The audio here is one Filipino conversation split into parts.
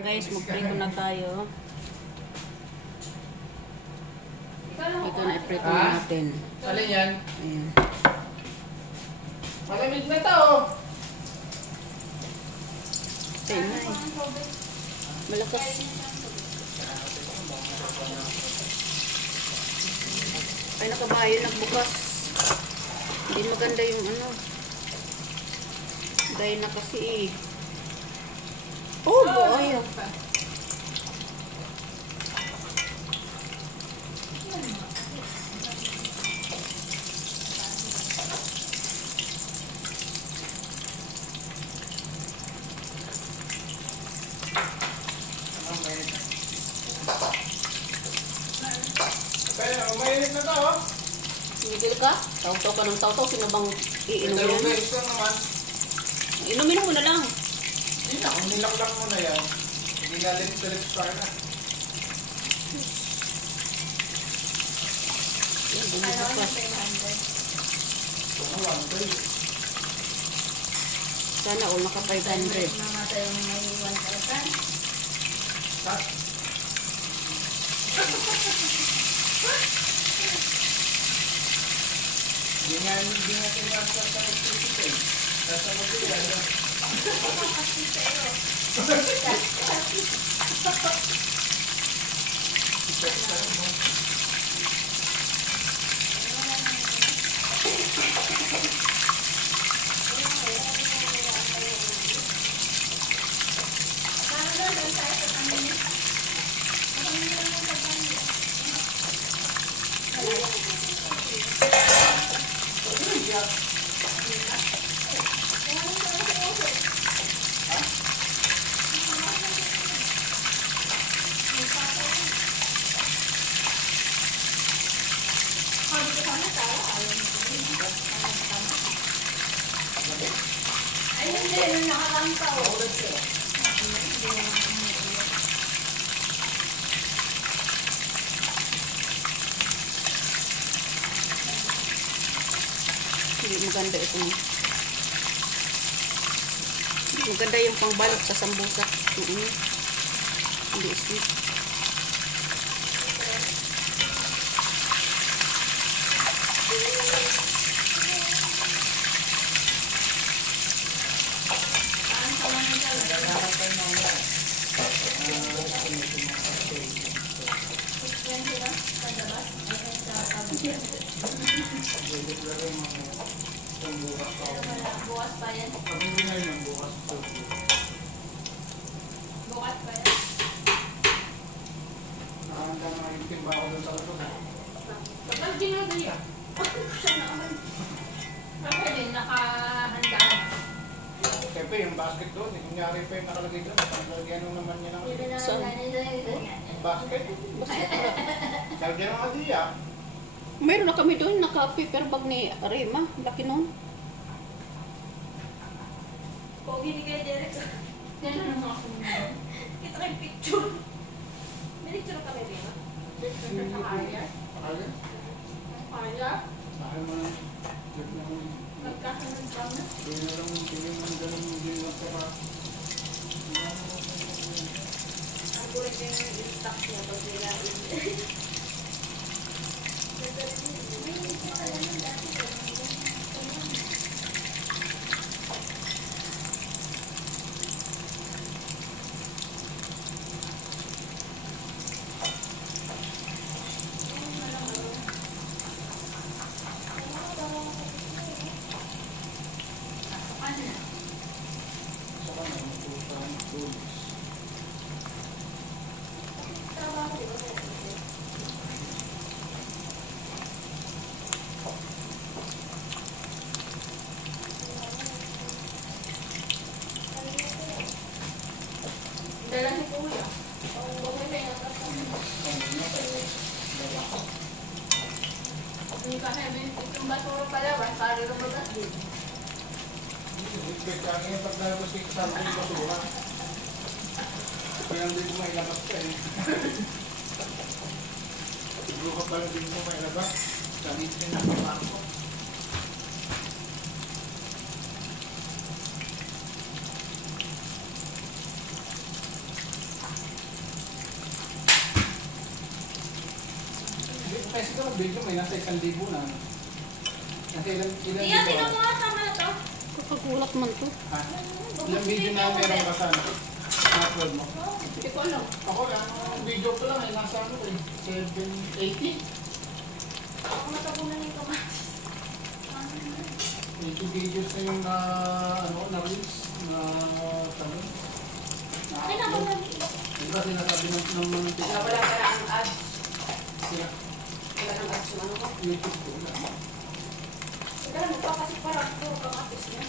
Guys, magprito na tayo. Ito na, iprito na natin. Alin yan? Ayan. Malamig na to. Tayo na eh. Malakas. Ay, nakabayo, nagbukas. Hindi maganda yung ano. Dahil na kasi eh. Oh, boy. Umainit na to, oh. Miguel ka? Taw-taw ka ng taw-taw. Sino bang iinom yan? Ito naman. Inumin mo na lang. Hindi na, kung nilaklang mo na yan, hindi na lips start na. Yan, bumubukas. Sana all naka 500. Mamatay yung may 1,000. Hindi nga tinasa sa electricity. Nasa mobile, ano? Ayun din, nakakanta o. Hindi maganda ito. Maganda yung pangbalot sa sambusa. Hindi sweet. Bukas pa yan. Pag-ibig na yun, bukas po. Bukas pa yan. Nakahanda na yung timba ko doon sa luto. Kapag ginagawa. Kapag din, nakahanda. Siyempre, yung basket doon, kunyari pa yung nakalagay doon. Lagyan nung naman niya ng basket. Lagyan ng adiya. Mayroon na kami doon, naka-paper bag ni Rima. Laki nun. Pogi ni kay Derek. Yan ang ako. Kita kay picture. May picture kami rin, ha? Nakaya? Nakaya? Nakaya? Nakaya mo na. Nagkakaroon pa na? Hindi na lang yung ganun hindi magkara. Ang gulit yung stock niya pag nila. Dala si Kuya. Okay na yun. Hindi kasi yung basura pala, para lumagas din. Kaya yung paglalabas yung kasama yung basura. Kaya hindi ko mailabas ka eh. Siguro ka pala din mo mailabas. Salit din ang pangko. Mexico ng video, may nasa 1,000 na. Kasi ilan Iyan, video? tingnan mo nga, tama na to. Kapagulat man to. Ha? Ilang video na meron ka sa ano? Upload mo? Hindi ko alam. Ako, ang video ko lang ay nasa ano eh, 780. Ako matabunan yung kamatis. 80 videos na yung na, ano, na-reels, na, ano, Ay, naku na-upload. na. Diba sinasabi ng mga Wala pala ang ads. sila, Wala ang ads yung ano ko. YouTube ko na. Wala, nagpapasik parang puro kamatis niya.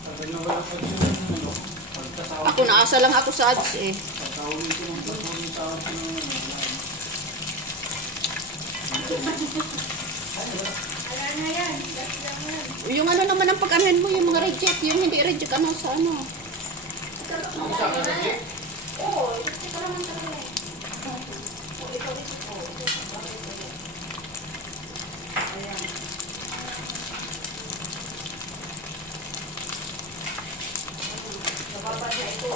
Sabi na wala pa siya ng ano, pagkasawag. Ako naasa lang ako sa ads eh. Pagkasawag ko ng pagkasawag sa akin ng ano. Wala na yan. That's lang yan. Yung ano naman ang pag-anuhin mo, yung mga reject, yung hindi reject ano sa ano. Ang sa akin na Oo, ito ka naman talaga eh. Oo, ikaw ito po. Ayan. Nababad na ito.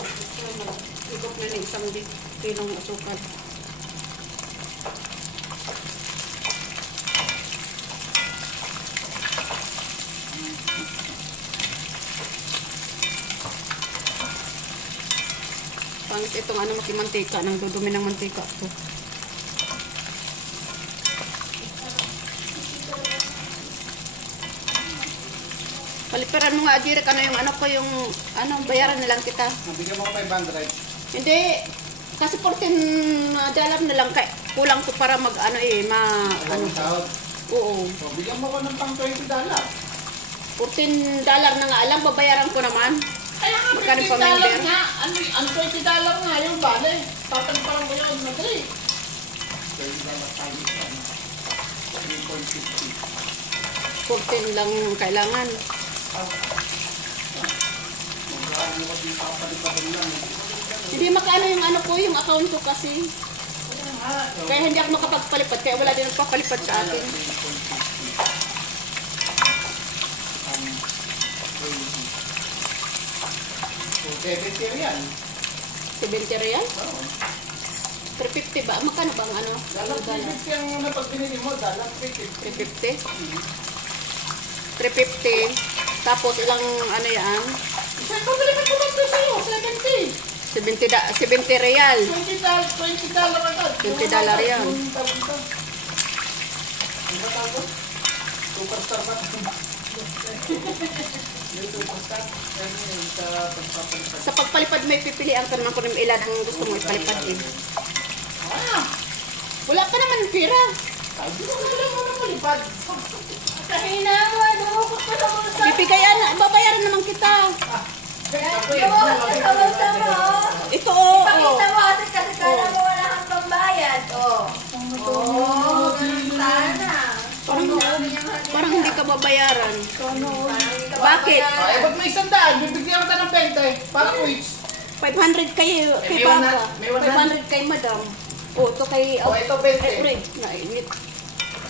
Igop na ng isang kilong asukal. Pangit itong ano makimantika, nang dudumi ng mantika to. Paliparan mo nga, Direk, ano yung ano ko yung, ano, bayaran na lang kita. Nabigyan mo ko 500. Hindi, kasi $14 na lang, kay, kulang ko para mag, ano eh, Ano sahod? oo. So, bigyan mo ko ng pang $20. $14 na nga alam, babayaran ko naman. Kaya nga, Magkano $15 pa member? nga. Ang $20 nga yung bale. Tatagparan mo yun na 3. $20 tayo sa 3.50. 14 lang yung kailangan. Magkano ko din papaliparin lang. Hindi makano yung ano ko, yung account ko kasi. Kaya hindi ako makapagpalipad, kaya wala din nagpapalipad sa akin. 70 real. 70 real? Oo. 350 ba? Makano ba ang ano? Dalang 350 ang una pag binili mo, dalang 350. 350? 350. Tapos ilang ano yan? Saan ko binili ko ba ito sa'yo? 70. 70 real. $20 agad. $20 yan. Yung tawag dito. Ano ba tawag doon? Superstar ba? Yung superstar. Yan yung sa pagpapalipad. Sa pagpalipad may pipilian ka naman kung ilan ang gusto mo ipalipad eh. Ah! Wala pa naman pira. Sabi ko wala mo na palipad. Kahina mo, ano ko pa sa bulsa. Bibigayan na, babayaran naman kita. Gawa ko sa bulsa mo. Ito oo. Pakita mo kasi kala mo wala kang pambayad. Oo, ganun sana. Parang hindi ka babayaran. Bakit? Ah, eh, ba't may 100? Bibigyan kita ng 20. Para quiz. 500 kay may Papa. may 100. 500 kay Madam. O, ito kay... Oh, ito 20. Fred. Nainit.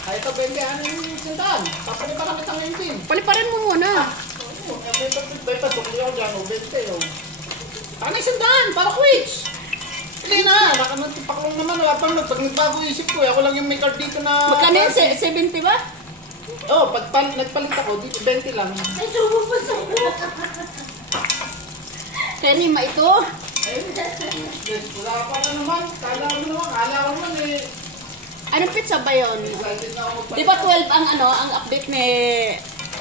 Ay, ito 20. Ano yung 100? Papaliparan kita ng 19. Paliparan mo muna. May pasukli ako dyan, 20 oh. Ano yung 100? Para quiz. Hindi na, nakanatipak lang naman. Wala pang pag nagbago isip ko, ako lang yung may card dito na... Magkano yun? 70 ba? Oo, pag nagpalit ako, dito 20 lang. Ay, tubo pa sa buhok. Kaya Nima ito. Ayun, wala pa na naman. Kala ko naman eh. Anong pizza ba yun? Excited na ako. Di ba 12 ang ano, ang update ni...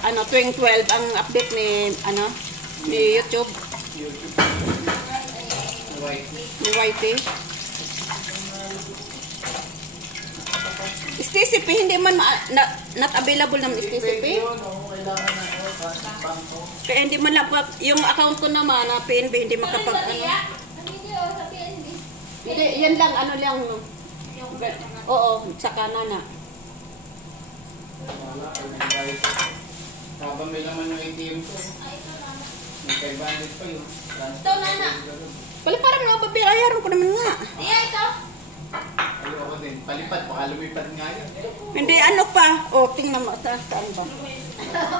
Ano, tuwing 12 ang update ni... Ano? Ni YouTube. YouTube. White. Ni YT. Stacy P, hindi man not available naman Stacy P. Yun, oo, kailangan na ako. Bangko. Kaya hindi man lang, yung account ko naman na PNB, hindi makapag, ano. Sa PNB. Hindi, yan lang, ano lang. Oo, sa kanana. Wala, ay nagbayad. Habang may laman yung ATM ko. Ay, ito na. May 500 pa yun. Ito, Nana. Pala parang nababayaran ko naman nga. Iya, ito. Ayoko din. Palipad, baka lumipad nga yun. Hindi, ano pa? O, tingnan mo, saan ba?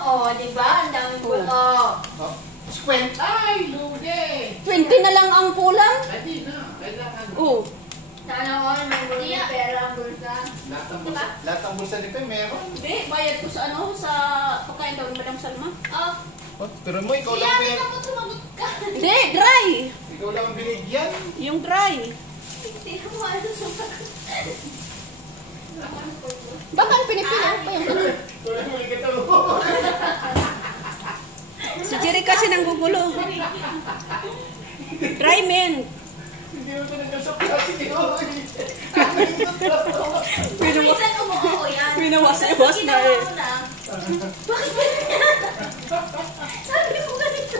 Oo, di ba? Ang dami po. Oo. Oh, squint. Ay, lugi! 20 na lang ang kulang? Hindi na, kailangan. Oo. Sana all, may mga pera ang bulsa. Lahat ng bulsa ni Pe, meron. Hindi, bayad ko sa ano, sa pagkain daw ni Madam Salma. Oh, Oh, pero mo, ikaw lang iyamin pinag... ako sumagot ka. Hindi, dry. Ikaw lang ang binigyan. Yung dry. Tingnan mo ano sumagot. Baka ang pinipili pa yung ano. Tuloy mo, ikita mo. Si Jerry kasi nanggugulo. Dry mint. Hindi mo pinagkasap kasi ikaw. Minsan umuoo yan. Pinawas-iwas na eh. Ginawa ko lang. Bakit ba yan? Sabi ko ganito.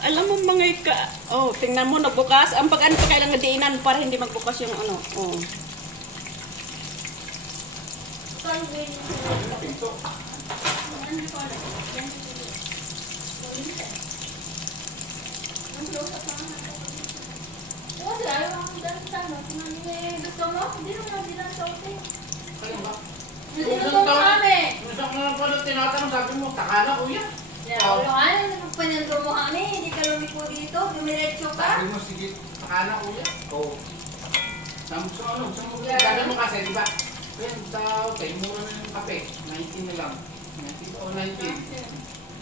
Alam mo mga ika... Oh, tingnan mo, nagbukas. Ang pag-ano pa kailangan diinan para hindi magbukas yung ano. Oh. Convenient. Pinto. Ano ko na? Yan siguro. Convenient. Ang close up naman ako. Kasi ayaw akong dami sa ano. Gusto mo? Hindi naman nabilang sa hotel. Kaya ba? Nasinuto kami. Nung isang na pala tinatanong, sabi mo, taka na kuya. Ano ano panyanto mo kami? Hindi ka lumiko dito. Dumiretso ka. Sabi mo, sige, taka na kuya. Oo. Sabi mo, ano, sabi mo kasi, di ba? Kaya sa hotel, mura na yung kape. 19 na lang. 19 o 19.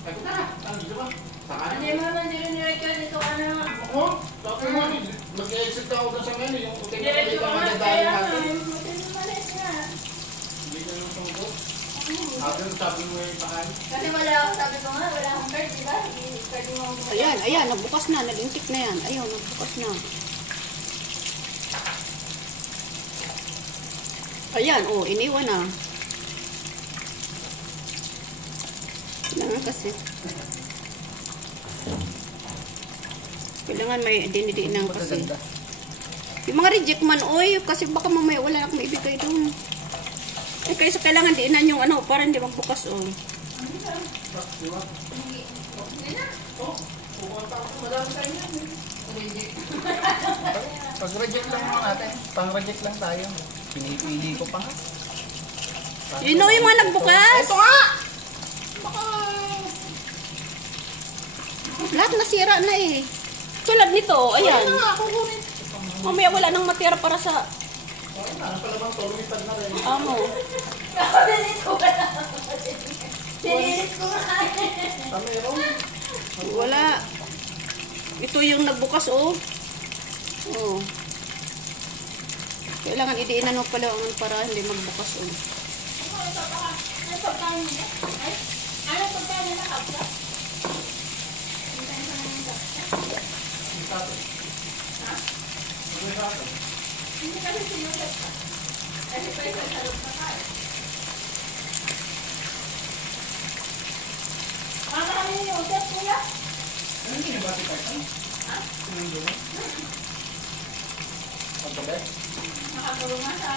Sabi ko, tara, ano ba? Taka na. Hindi mo naman diniretso dito ka na. Oo. Sabi mo, mag-exit ako doon sa menu. Yung hotel na Diretso dito, ka na. magdadaan Kaya natin. hotel na malis nga. Hindi ko yung tungkol. Sabi mo yung pakain. Kasi wala akong sabi ko nga, wala akong card, di ba? Card mo ako. Ayan, ayan, nagbukas na. Nalintik na yan. Ayun, nagbukas na. Ayan, oh, iniwan na. Kailangan kasi. Kailangan may dinidiinan kasi. Yung mga reject man, oy, kasi baka mamaya wala akong maibigay doon. Eh, kaysa kailangan diinan yung ano, para hindi magbukas, oh. Di ba? Hindi na. Oo. Pumunta ako. Madami tayo yan. Reject. Pag-reject lang naman natin. Pang-reject lang tayo. Pinipili ko pa nga. You know yung mga nagbukas? Ito nga! Baka... Lahat nasira na eh. Tulad nito, ayan. Wala na, kukunin. Mamaya wala nang matira para sa Wala na, napalabang to. Lumipad na rin. amo. Dinilit ko ka na. Dinilit ko nga. Meron. Wala. Ito yung nagbukas, oh. Oh. Kailangan idiinan mo pala ang para hindi magbukas, oh. Ano pagkain mo? Ay? Ano pagkain na kapsa? Ha? Hindi kasi sinulat ka. Kasi pa ito sa loob na tayo. Kami yung usap, kuya? Ano yung ginabati tayo? Ha? Sinunod mo? Pagkabe? Nakatulong nga sa